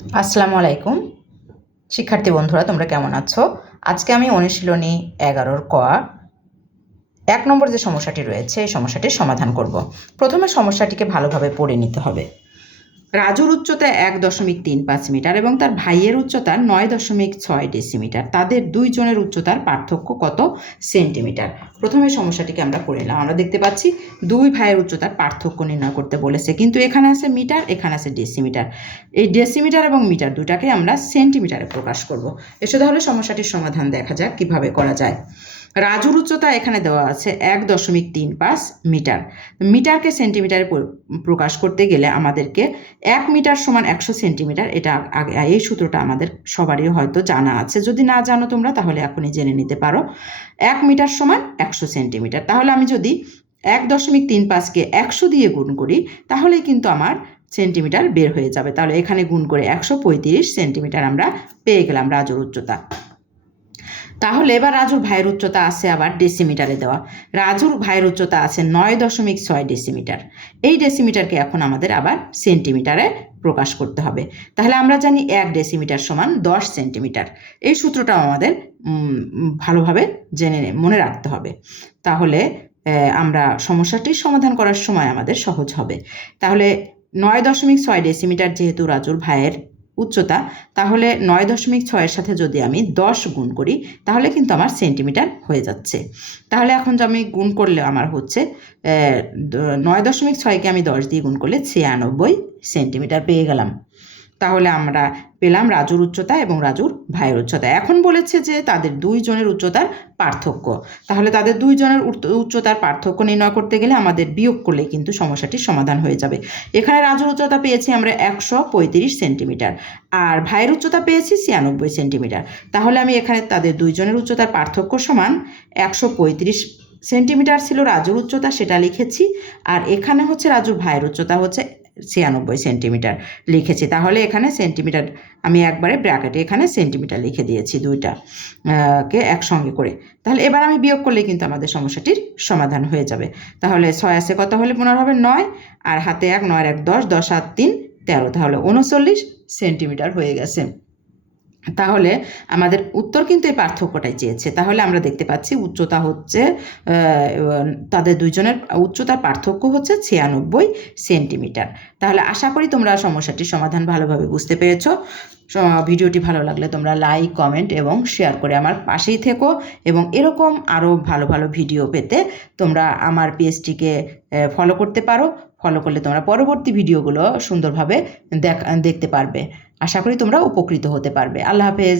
আসসালামু আলাইকুম। শিক্ষার্থী বন্ধুরা, তোমরা কেমন আছো? আজকে আমি অনুশীলনী এগারোর ক। এক নম্বর যে সমস্যাটি রয়েছে, এই সমস্যাটির সমাধান করব। প্রথমে সমস্যাটিকে ভালোভাবে পড়ে নিতে হবে। রাজুর উচ্চতা এক দশমিক তিন পাঁচ মিটার এবং তার ভাইয়ের উচ্চতা নয় দশমিক ছয় ডেসিমিটার। তাদের দুইজনের উচ্চতার পার্থক্য কত সেন্টিমিটার? প্রথমে সমস্যাটিকে আমরা করে নিলাম। আমরা দেখতে পাচ্ছি দুই ভাইয়ের উচ্চতার পার্থক্য নির্ণয় করতে বলেছে। কিন্তু এখানে আছে মিটার, এখানে আছে ডেসিমিটার। এই ডেসিমিটার এবং মিটার দুটাকে আমরা সেন্টিমিটারে প্রকাশ করব। এসে তাহলে সমস্যাটির সমাধান দেখা যাক কীভাবে করা যায়। রাজুর উচ্চতা এখানে দেওয়া আছে এক দশমিক তিন পাঁচ মিটার। মিটারকে সেন্টিমিটারে পর- প্রকাশ করতে গেলে আমাদেরকে এক মিটার সমান একশো সেন্টিমিটার, এটা এই সূত্রটা আমাদের সবারই হয়তো জানা আছে। যদি না জানো তোমরা, তাহলে এখনই জেনে নিতে পারো। এক মিটার সমান একশো সেন্টিমিটার। তাহলে আমি যদি এক দশমিক তিন পাঁচকে একশো দিয়ে গুণ করি তাহলে কিন্তু আমার সেন্টিমিটার বের হয়ে যাবে। তাহলে এখানে গুণ করে একশো পঁয়ত্রিশ সেন্টিমিটার আমরা পেয়ে গেলাম রাজুর উচ্চতা। তাহলে এবার রাজুর ভাইয়ের উচ্চতা আছে আবার ডেসিমিটারে দেওয়া। রাজুর ভাইয়ের উচ্চতা আছে নয় দশমিক ছয় ডেসিমিটার এই ডেসিমিটারকে এখন আমাদের আবার সেন্টিমিটারে প্রকাশ করতে হবে। তাহলে আমরা জানি এক ডেসিমিটার সমান দশ সেন্টিমিটার এই সূত্রটাও আমাদের ভালোভাবে জেনে মনে রাখতে হবে। তাহলে আমরা সমস্যাটির সমাধান করার সময় আমাদের সহজ হবে। তাহলে নয় দশমিক ছয় ডেসিমিটার যেহেতু রাজুর ভাইয়ের উচ্চতা, তাহলে নয় দশমিক ছয়ের সাথে যদি আমি দশ গুণ করি, তাহলে কিন্তু আমার সেন্টিমিটার হয়ে যাচ্ছে। তাহলে এখন যে আমি গুণ করলে আমার হচ্ছে নয় দশমিক ছয়কে আমি দশ দিয়ে গুণ করলে ছিয়ানব্বই সেন্টিমিটার পেয়ে গেলাম। তাহলে আমরা পেলাম রাজুর উচ্চতা এবং রাজুর ভাইয়ের উচ্চতা। এখন বলেছে যে তাদের দুইজনের উচ্চতার পার্থক্য। তাহলে তাদের দুইজনের উচ্চ- উচ্চতার পার্থক্য নির্ণয় করতে গেলে আমাদের বিয়োগ করলে কিন্তু সমস্যাটির সমাধান হয়ে যাবে। এখানে রাজুর উচ্চতা পেয়েছি আমরা একশো পঁয়ত্রিশ সেন্টিমিটার আর ভাইয়ের উচ্চতা পেয়েছি ছিয়ানব্বই সেন্টিমিটার। তাহলে আমি এখানে তাদের দুইজনের উচ্চতার পার্থক্য সমান একশো পঁয়ত্রিশ সেন্টিমিটার ছিল রাজুর উচ্চতা, সেটা লিখেছি। আর এখানে হচ্ছে রাজুর ভাইয়ের উচ্চতা হচ্ছে ছিয়ানব্বই সেন্টিমিটার লিখেছি। তাহলে এখানে সেন্টিমিটার, আমি একবারে ব্র্যাকেটে এখানে সেন্টিমিটার লিখে দিয়েছি দুইটা কে একসঙ্গে করে। তাহলে এবার আমি বিয়োগ করলে কিন্তু আমাদের সমস্যাটির সমাধান হয়ে যাবে। তাহলে ছয় আছে কত হলে পুনর হবে? নয়। আর হাতে এক নয় এক, দশ দশ আট তিন, তেরো। তাহলে উনচল্লিশ সেন্টিমিটার হয়ে গেছে। তাহলে আমাদের উত্তর কিন্তু এই পার্থক্যটাই চেয়েছে। তাহলে আমরা দেখতে পাচ্ছি উচ্চতা হচ্ছে তাদের দুইজনের উচ্চতার পার্থক্য হচ্ছে ছিয়ানব্বই সেন্টিমিটার। তাহলে আশা করি তোমরা সমস্যাটির সমাধান ভালোভাবে বুঝতে পেরেছ। ভিডিওটি ভালো লাগলে তোমরা লাইক, কমেন্ট এবং শেয়ার করে আমার পাশেই থেকো এবং এরকম আরও ভালো ভালো ভিডিও পেতে তোমরা আমার পেজটিকে ফলো করতে পারো। ফলো করলে তোমরা পরবর্তী ভিডিওগুলো সুন্দরভাবে দেখ, দেখতে পারবে। আশা করি তোমরা উপকৃত হতে পারবে। আল্লাহ হাফেজ।